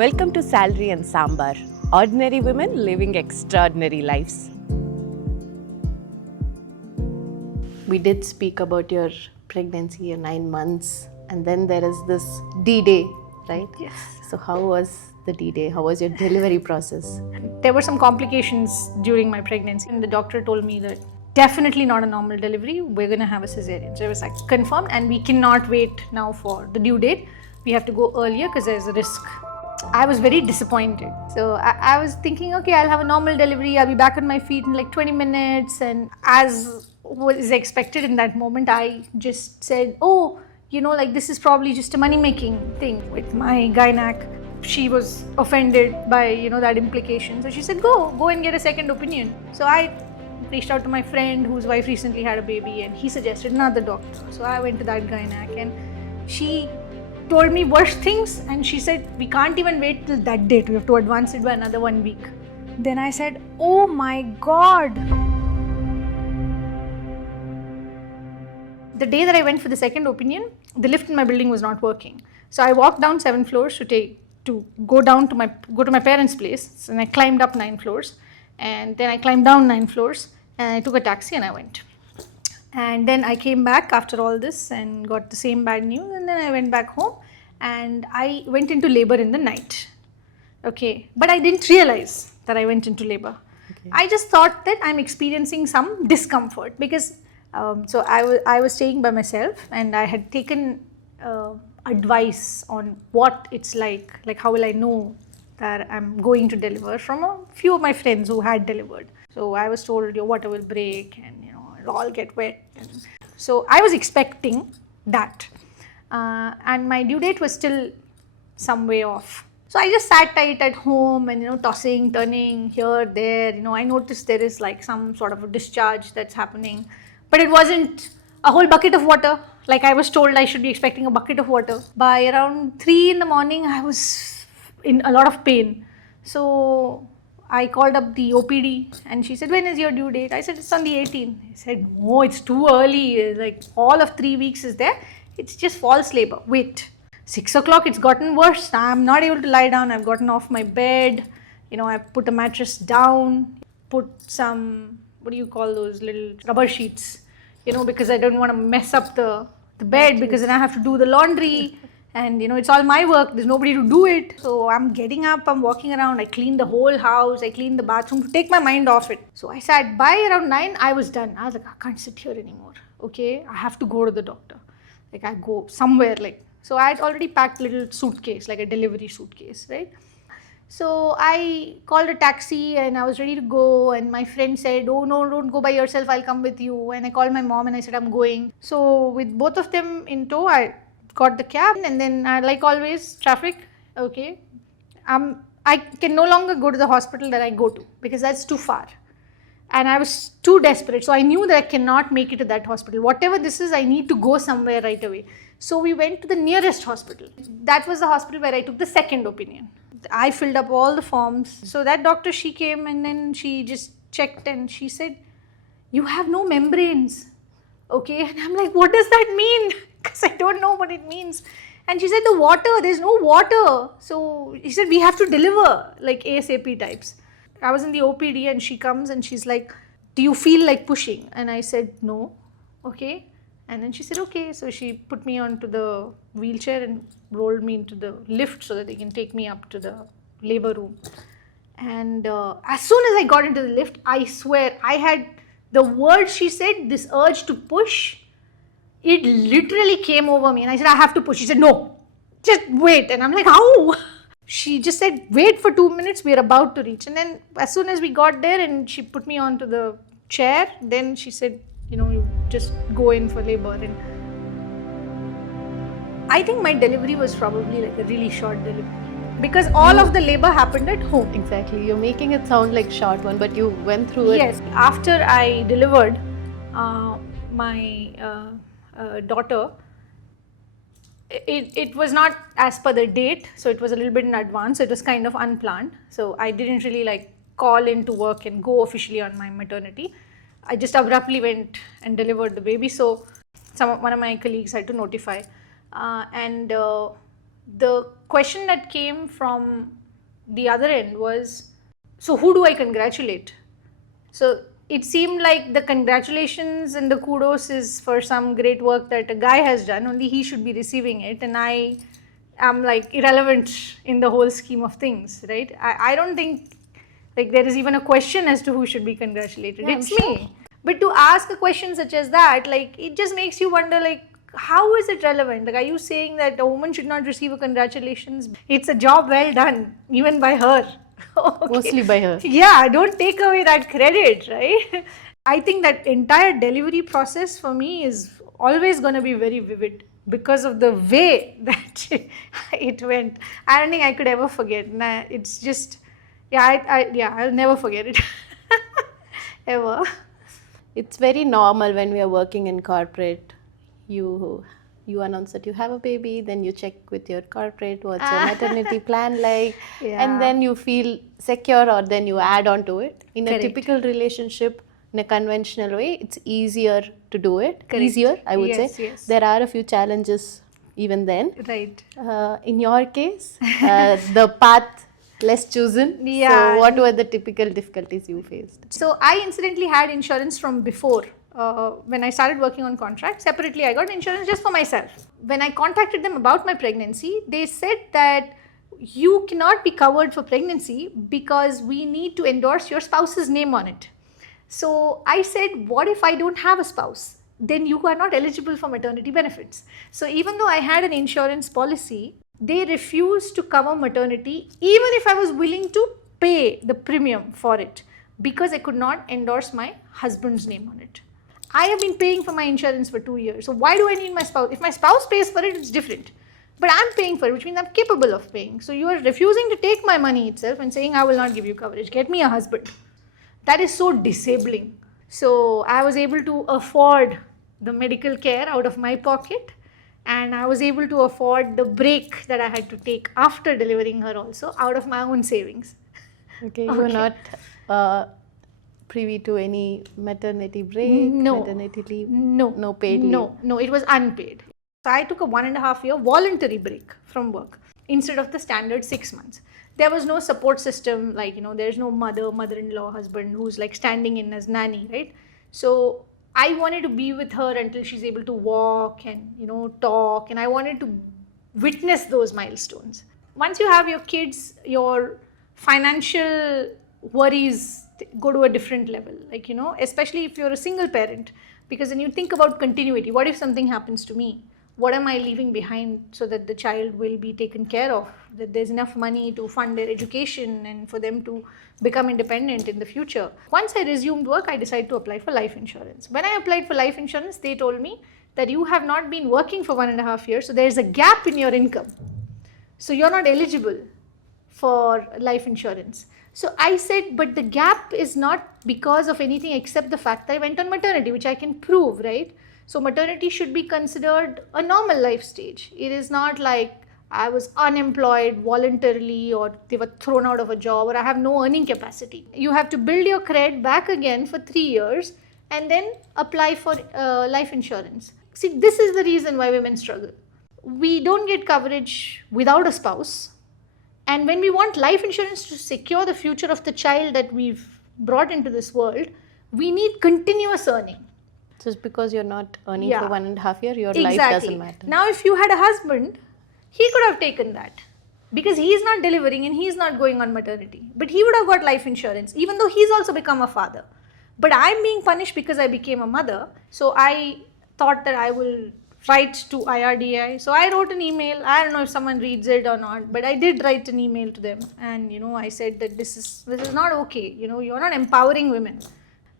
Welcome to Salary and Sambar, ordinary women living extraordinary lives. We did speak about your pregnancy, your 9 months, and then there is this D-Day, right? Yes. So how was the D-Day? How was your delivery process? There were some complications during my pregnancy, and the doctor told me that definitely not a normal delivery. We're going to have a cesarean. So I was like, confirmed, and we cannot wait now for the due date. We have to go earlier because there's a risk. I was very disappointed. So I was thinking, okay, I'll have a normal delivery. I'll be back on my feet in like 20 minutes. And as was expected in that moment, I just said, oh, like this is probably just a money-making thing with my gynac. She was offended by, that implication. So she said, go and get a second opinion. So I reached out to my friend whose wife recently had a baby, and he suggested another doctor. So I went to that gynac, and she told me worse things, and she said, we can't even wait till that date. We have to advance it by another 1 week. Then I said, oh my God. The day that I went for the second opinion, the lift in my building was not working. So I walked down 7 floors to go to my parents' place. And I climbed up 9 floors, and then I climbed down 9 floors, and I took a taxi and I went. And then I came back after all this and got the same bad news, and then I went back home and I went into labor in the night. Okay, but I didn't realize that I went into labor. Okay. I just thought that I'm experiencing some discomfort because so I was staying by myself, and I had taken advice on what it's like how will I know that I'm going to deliver from a few of my friends who had delivered. So I was told your water will break and it'll all get wet. And so I was expecting that. And my due date was still some way off. So I just sat tight at home and tossing, turning here, there. I noticed there is like some sort of a discharge that's happening. But it wasn't a whole bucket of water. Like I was told I should be expecting a bucket of water. By around 3 in the morning, I was in a lot of pain. So I called up the OPD and she said, when is your due date? I said, it's on the 18th. He said, no, it's too early. Like all of 3 weeks is there. It's just false labor. Wait, 6 o'clock, it's gotten worse. I'm not able to lie down. I've gotten off my bed. I put a mattress down, put some, what do you call those little rubber sheets, because I don't want to mess up the bed because then I have to do the laundry. And it's all my work, there's nobody to do it. So I'm getting up, I'm walking around, I clean the whole house, I clean the bathroom to take my mind off it. So I sat by around 9, I was done. I was like, I can't sit here anymore. Okay, I have to go to the doctor. Like I go somewhere so I had already packed a little suitcase, like a delivery suitcase, right? So I called a taxi and I was ready to go, and my friend said, oh no, don't go by yourself, I'll come with you. And I called my mom and I said, I'm going. So with both of them in tow, I got the cab, and then like always, traffic, okay. I can no longer go to the hospital that I go to because that's too far. And I was too desperate. So I knew that I cannot make it to that hospital. Whatever this is, I need to go somewhere right away. So we went to the nearest hospital. That was the hospital where I took the second opinion. I filled up all the forms. So that doctor, she came and then she just checked and she said, you have no membranes. Okay, and I'm like, what does that mean? Because I don't know what it means. And she said, the water, there's no water. So she said, we have to deliver like ASAP types. I was in the OPD and she comes and she's like, do you feel like pushing? And I said, no. Okay. And then she said, okay. So she put me onto the wheelchair and rolled me into the lift so that they can take me up to the labor room. And as soon as I got into the lift, I swear I had the word she said, this urge to push, it literally came over me. And I said, I have to push. She said, no, just wait. And I'm like, how? She just said, wait for 2 minutes, we're about to reach. And then as soon as we got there and she put me onto the chair, then she said, you just go in for labor. And I think my delivery was probably like a really short delivery because all of the labor happened at home. Exactly, you're making it sound like short one, but you went through it. Yes, after I delivered my daughter, it was not as per the date, so it was a little bit in advance, so it was kind of unplanned. So I didn't really call in to work and go officially on my maternity. I just abruptly went and delivered the baby. So one of my colleagues had to notify. And the question that came from the other end was, so who do I congratulate? So it seemed like the congratulations and the kudos is for some great work that a guy has done, only he should be receiving it, and I am like irrelevant in the whole scheme of things, right? I don't think like there is even a question as to who should be congratulated. Yeah, it's I'm sure. me. But to ask a question such as that, like it just makes you wonder, like, how is it relevant? Like, are you saying that a woman should not receive a congratulations? It's a job well done, even by her. Okay. Mostly by her. Yeah, don't take away that credit, right? I think that entire delivery process for me is always going to be very vivid because of the way that it went. I don't think I could ever forget. Nah, it's just, yeah, I'll never forget it. Ever. It's very normal when we are working in corporate. You announce that you have a baby, then you check with your corporate what's your maternity plan like, Yeah. and then you feel secure, or then you add on to it. In a Correct. typical relationship, in a conventional way, it's easier to do it. Correct. Easier, I would Yes, say. yes. There are a few challenges even then. Right. In your case, the path less chosen. Yeah. So, what were the typical difficulties you faced? So I incidentally had insurance from before. When I started working on contracts, separately I got insurance just for myself. When I contacted them about my pregnancy, they said that you cannot be covered for pregnancy because we need to endorse your spouse's name on it. So I said, what if I don't have a spouse? Then you are not eligible for maternity benefits. So even though I had an insurance policy, they refused to cover maternity even if I was willing to pay the premium for it, because I could not endorse my husband's name on it. I have been paying for my insurance for 2 years. So why do I need my spouse? If my spouse pays for it, it's different. But I'm paying for it, which means I'm capable of paying. So you are refusing to take my money itself and saying I will not give you coverage. Get me a husband. That is so disabling. So I was able to afford the medical care out of my pocket, and I was able to afford the break that I had to take after delivering her also out of my own savings. Okay, you were not privy to any maternity break, No. maternity leave? No paid leave? No, it was unpaid. So I took a 1.5 year voluntary break from work instead of the standard 6 months. There was no support system, like, there's no mother-in-law, husband who's like standing in as nanny, right? So I wanted to be with her until she's able to walk and, talk, and I wanted to witness those milestones. Once you have your kids, your financial worries go to a different level, like, especially if you're a single parent, because then you think about continuity. What if something happens to me? What am I leaving behind so that the child will be taken care of, that there's enough money to fund their education and for them to become independent in the future? Once I resumed work, I decided to apply for life insurance. When I applied for life insurance, they told me that you have not been working for 1.5 years, so there's a gap in your income. So you're not eligible for life insurance. So I said, but the gap is not because of anything except the fact that I went on maternity, which I can prove, right? So maternity should be considered a normal life stage. It is not like I was unemployed voluntarily, or they were thrown out of a job, or I have no earning capacity. You have to build your cred back again for 3 years and then apply for life insurance. See, this is the reason why women struggle. We don't get coverage without a spouse. And when we want life insurance to secure the future of the child that we've brought into this world, we need continuous earning. Just because you're not earning Yeah. for 1.5 years, your Exactly. life doesn't matter. Now, if you had a husband, he could have taken that because he's not delivering and he's not going on maternity. But he would have got life insurance, even though he's also become a father. But I'm being punished because I became a mother. So I thought that I will write to IRDAI. So I wrote an email. I don't know if someone reads it or not, but I did write an email to them. And, I said that this is not okay. You're not empowering women.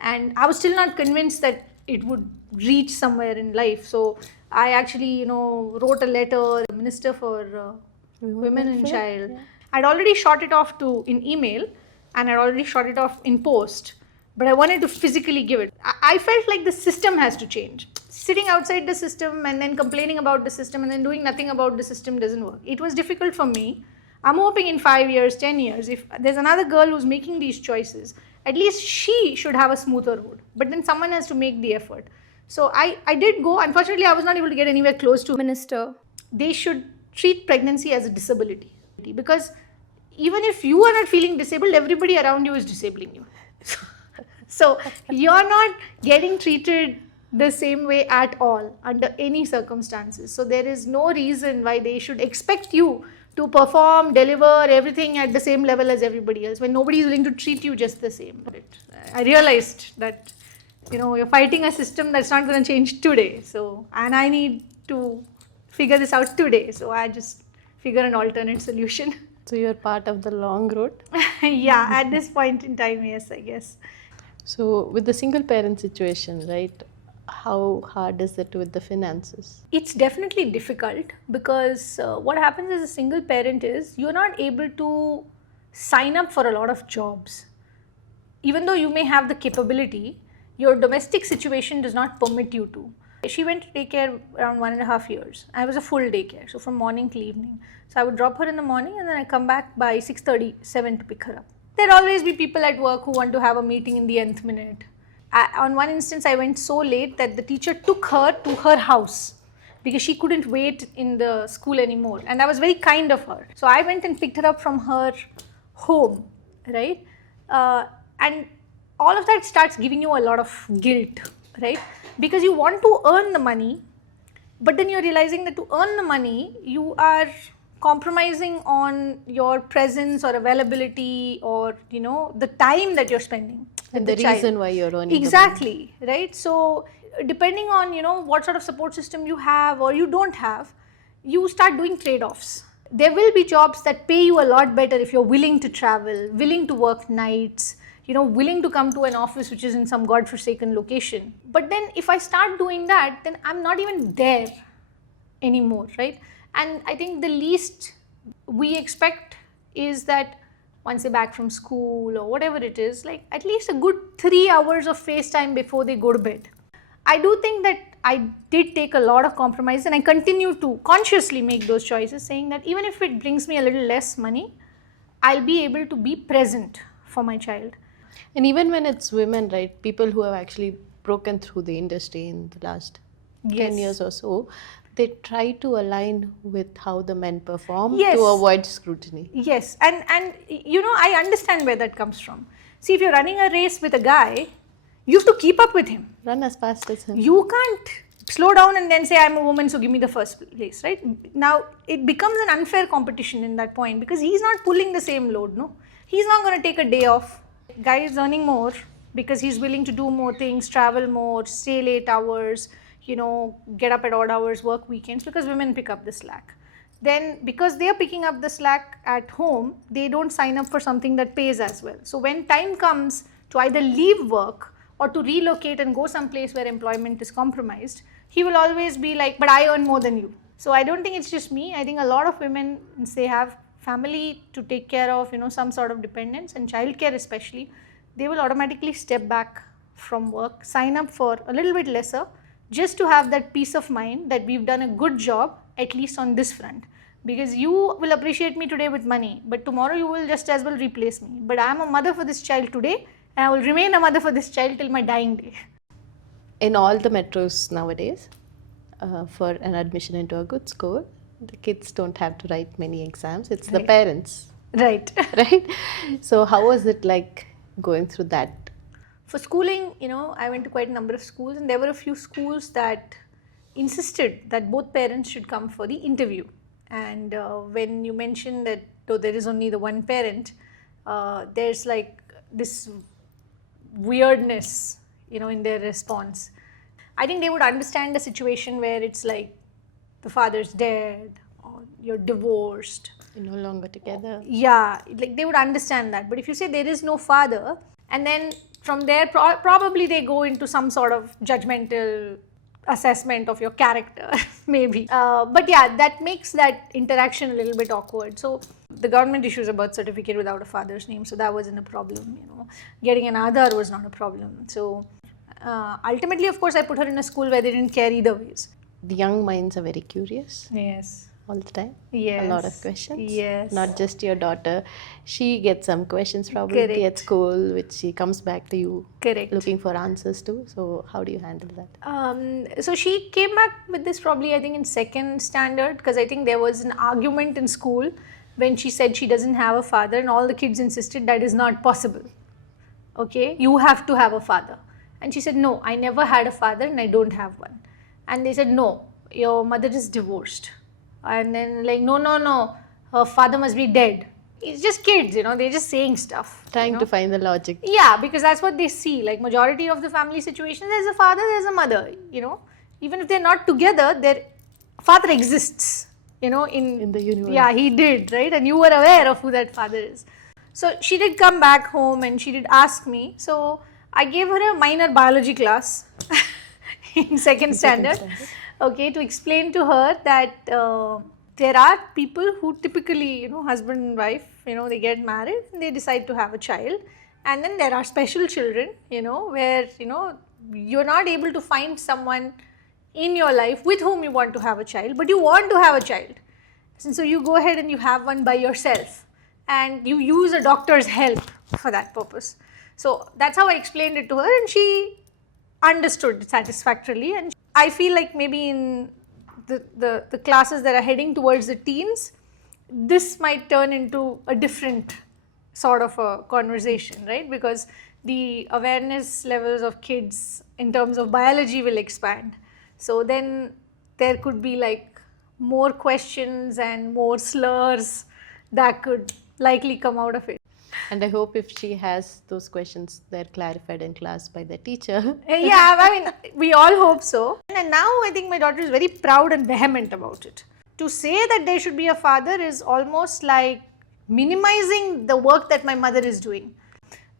And I was still not convinced that it would reach somewhere in life. So I actually, wrote a letter to the Minister for Women and Child. I'd already shot it off in email, and I'd already shot it off in post, but I wanted to physically give it. I felt like the system has to change. Sitting outside the system and then complaining about the system and then doing nothing about the system doesn't work. It was difficult for me. I'm hoping in 5 years, 10 years, if there's another girl who's making these choices, at least she should have a smoother road. But then someone has to make the effort. So I did go. Unfortunately, I was not able to get anywhere close to Minister. They should treat pregnancy as a disability, because even if you are not feeling disabled, everybody around you is disabling you. So you're not getting treated the same way at all under any circumstances. So there is no reason why they should expect you to perform, deliver everything at the same level as everybody else when nobody is willing to treat you just the same. But I realized that, you're fighting a system that's not going to change today. So, and I need to figure this out today. So I just figure an alternate solution. So you're part of the long road. Yeah, at this point in time, yes, I guess. So with the single parent situation, right? How hard is it with the finances? It's definitely difficult because what happens as a single parent is you're not able to sign up for a lot of jobs. Even though you may have the capability, your domestic situation does not permit you to. She went to daycare around 1.5 years. I was a full daycare, so from morning till evening. So I would drop her in the morning and then I come back by 6:30, 7 to pick her up. There'd always be people at work who want to have a meeting in the nth minute. On one instance, I went so late that the teacher took her to her house because she couldn't wait in the school anymore. And that was very kind of her. So I went and picked her up from her home, right? And all of that starts giving you a lot of guilt, right? Because you want to earn the money, but then you're realizing that to earn the money, you are compromising on your presence or availability or, the time that you're spending. And the reason why you're earning Exactly, right? So depending on, what sort of support system you have or you don't have, you start doing trade-offs. There will be jobs that pay you a lot better if you're willing to travel, willing to work nights, willing to come to an office which is in some godforsaken location. But then if I start doing that, then I'm not even there anymore, right? And I think the least we expect is that once they're back from school or whatever it is, like at least a good 3 hours of FaceTime before they go to bed. I do think that I did take a lot of compromise and I continue to consciously make those choices, saying that even if it brings me a little less money, I'll be able to be present for my child. And even when it's women, right, people who have actually broken through the industry in the last 10 years or so, they try to align with how the men perform to avoid scrutiny. Yes, and I understand where that comes from. See, if you're running a race with a guy, you have to keep up with him. Run as fast as him. You can't slow down and then say, I'm a woman, so give me the first place, right? Now, it becomes an unfair competition in that point because he's not pulling the same load, no? He's not going to take a day off. Guy is earning more because he's willing to do more things, travel more, stay late hours, get up at odd hours, work weekends, because women pick up the slack. Then because they are picking up the slack at home, they don't sign up for something that pays as well. So when time comes to either leave work or to relocate and go someplace where employment is compromised, he will always be like, but I earn more than you. So I don't think it's just me. I think a lot of women, since they have family to take care of, some sort of dependence and childcare especially, they will automatically step back from work, sign up for a little bit lesser, just to have that peace of mind that we've done a good job, at least on this front. Because you will appreciate me today with money, but tomorrow you will just as well replace me. But I'm a mother for this child today, and I will remain a mother for this child till my dying day. In all the metros nowadays, for an admission into a good school, the kids don't have to write many exams. It's the parents. Right. Right? So how was it like going through that? For schooling, I went to quite a number of schools, and there were a few schools that insisted that both parents should come for the interview. And when you mentioned that though there is only the one parent, there's like this weirdness, in their response. I think they would understand a situation where it's like the father's dead or you're divorced. You're no longer together. Yeah, like they would understand that. But if you say there is no father, and then from there probably they go into some sort of judgmental assessment of your character, maybe. But yeah, that makes that interaction a little bit awkward. So the government issues a birth certificate without a father's name, so that wasn't a problem. Getting an Aadhaar was not a problem. So ultimately, of course, I put her in a school where they didn't care either ways. The young minds are very curious. Yes. all the time. Yes. A lot of questions. Yes. Not just your daughter. She gets some questions probably Correct. at school, which she comes back to you Correct. looking for answers to. So how do you handle that? So she came back with this probably, I think, in second standard, because I think there was an argument in school when she said she doesn't have a father, and all the kids insisted that is not possible. Okay, you have to have a father. And she said, no, I never had a father and I don't have one. And they said, no, your mother is divorced. And then like, no, her father must be dead. It's just kids, they're just saying stuff. Trying to find the logic. Yeah, because that's what they see. Like majority of the family situations, there's a father, there's a mother, Even if they're not together, their father exists, in the universe. Yeah, he did, right? And you were aware of who that father is. So she did come back home and she did ask me. So I gave her a minor biology class in second standard. Okay, to explain to her that there are people who typically, husband and wife, they get married and they decide to have a child. And then there are special children, where, you're not able to find someone in your life with whom you want to have a child, but you want to have a child. And so you go ahead and you have one by yourself and you use a doctor's help for that purpose. So that's how I explained it to her and she understood satisfactorily. And I feel like maybe in the classes that are heading towards the teens, this might turn into a different sort of a conversation, right? Because the awareness levels of kids in terms of biology will expand. So then there could be like more questions and more slurs that could likely come out of it. And I hope if she has those questions, they're clarified in class by the teacher. Yeah, I mean, we all hope so. And now I think my daughter is very proud and vehement about it. To say that there should be a father is almost like minimizing the work that my mother is doing.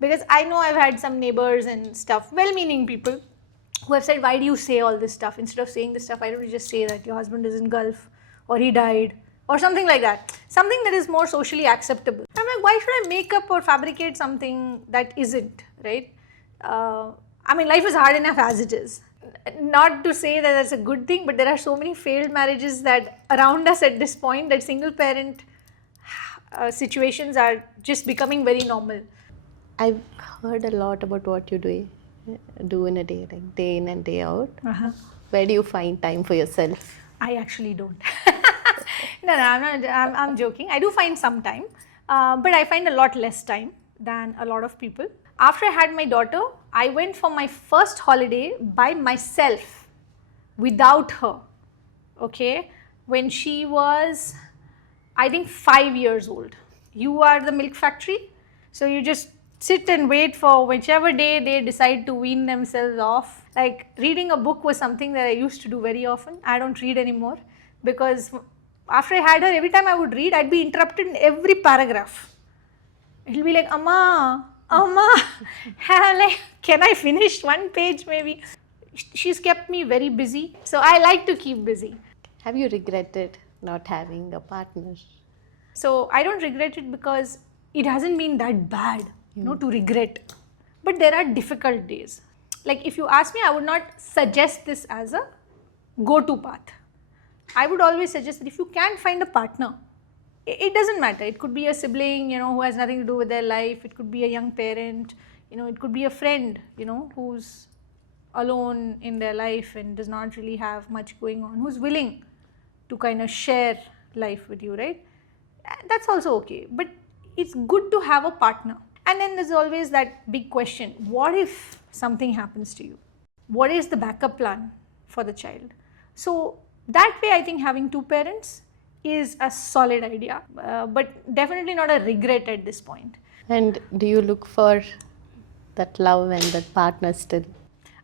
Because I know I've had some neighbors and stuff, well-meaning people, who have said, why do you say all this stuff? Instead of saying this stuff, why don't you just say that your husband is in Gulf or he died or something like that. Something that is more socially acceptable. I'm like, why should I make up or fabricate something that isn't, right? I mean, life is hard enough as it is. Not to say that that's a good thing, but there are so many failed marriages that around us at this point that single parent situations are just becoming very normal. I've heard a lot about what you do in a day, like day in and day out. Where do you find time for yourself? I actually don't. No, I'm joking. I do find some time, but I find a lot less time than a lot of people. After I had my daughter, I went for my first holiday by myself, without her, okay? When she was, I think, 5 years old. You are the milk factory, so you just sit and wait for whichever day they decide to wean themselves off. Like reading a book was something that I used to do very often. I don't read anymore because after I had her, every time I would read, I'd be interrupted in every paragraph. It'll be like, Amma, like, can I finish one page maybe? She's kept me very busy. So I like to keep busy. Have you regretted not having a partner? So I don't regret it because it hasn't been that bad, to regret. But there are difficult days. Like if you ask me, I would not suggest this as a go-to path. I would always suggest that if you can find a partner, it doesn't matter. It could be a sibling, who has nothing to do with their life. It could be a young parent, it could be a friend, who's alone in their life and does not really have much going on, who's willing to kind of share life with you, right? That's also okay. But it's good to have a partner. And then there's always that big question, what if something happens to you? What is the backup plan for the child? So that way I think having two parents is a solid idea, but definitely not a regret at this point. And do you look for that love and that partner still?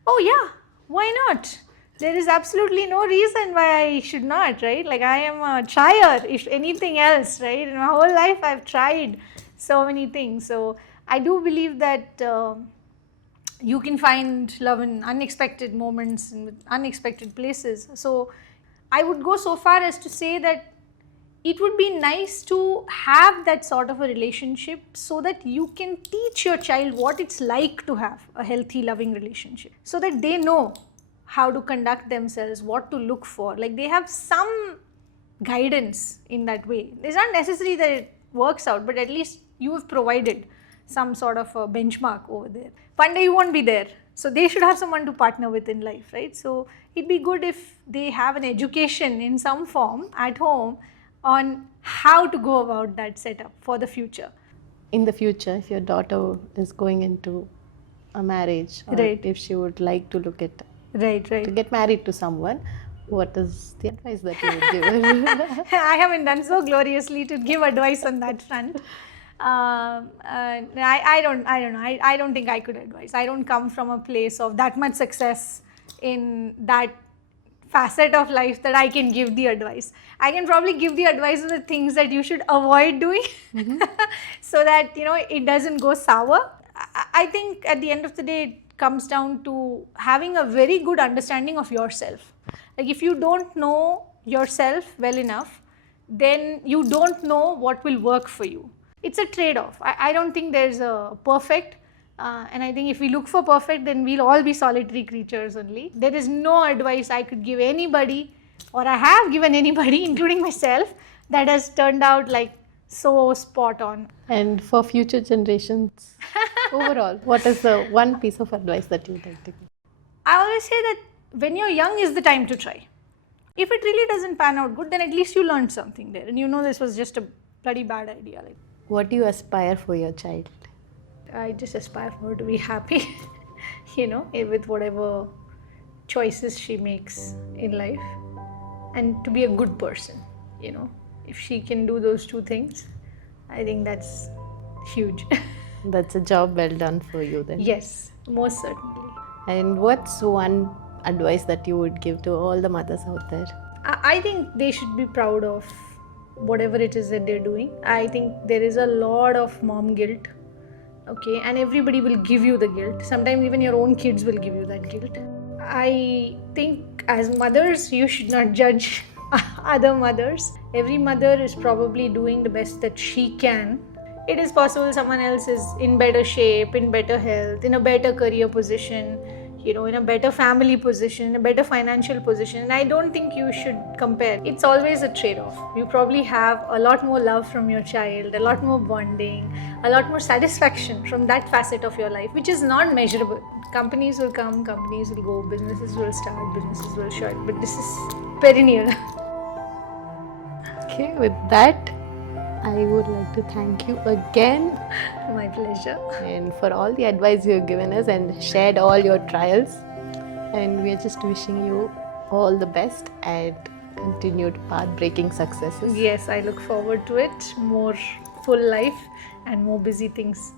Oh yeah, why not? There is absolutely no reason why I should not, right? Like I am a trier, if anything else, right? In my whole life I've tried so many things. So I do believe that you can find love in unexpected moments and unexpected places. So I would go so far as to say that it would be nice to have that sort of a relationship so that you can teach your child what it's like to have a healthy, loving relationship, so that they know how to conduct themselves, what to look for. Like they have some guidance in that way. It's not necessary that it works out, but at least you have provided some sort of a benchmark over there. One day you won't be there, so they should have someone to partner with in life, right? So it'd be good if they have an education in some form at home on how to go about that setup for the future. In the future, if your daughter is going into a marriage, or Right. if she would like to look at Right. to get married to someone, what is the advice that you would give her? I haven't done so gloriously to give advice on that front. I don't know. I don't think I could advise. I don't come from a place of that much success in that facet of life that I can give the advice. I can probably give the advice of the things that you should avoid doing so that it doesn't go sour. I think at the end of the day it comes down to having a very good understanding of yourself. Like if you don't know yourself well enough, then you don't know what will work for you. It's a trade-off. I don't think there's a perfect, and I think if we look for perfect, then we'll all be solitary creatures only. There is no advice I could give anybody, or I have given anybody, including myself, that has turned out like so spot on. And for future generations, overall, what is the one piece of advice that you would like to give? I always say that when you're young is the time to try. If it really doesn't pan out good, then at least you learned something there, and this was just a bloody bad idea. Like, What do you aspire for your child? I just aspire for her to be happy, with whatever choices she makes in life, and to be a good person. If she can do those two things, I think that's huge. That's a job well done for you then. Yes, most certainly. And what's one advice that you would give to all the mothers out there? I think they should be proud of whatever it is that they're doing. I think there is a lot of mom guilt, okay, and everybody will give you the guilt. Sometimes even your own kids will give you that guilt. I think as mothers, you should not judge other mothers. Every mother is probably doing the best that she can. It is possible someone else is in better shape, in better health, in a better career position, in a better family position, in a better financial position. And I don't think you should compare. It's always a trade-off. You probably have a lot more love from your child, a lot more bonding, a lot more satisfaction from that facet of your life, which is not measurable. Companies will come, companies will go, businesses will start, businesses will shut, but this is perennial. Okay, with that, I would like to thank you again. My pleasure. And for all the advice you have given us and shared all your trials. And we are just wishing you all the best and continued path-breaking successes. Yes, I look forward to it. More full life and more busy things.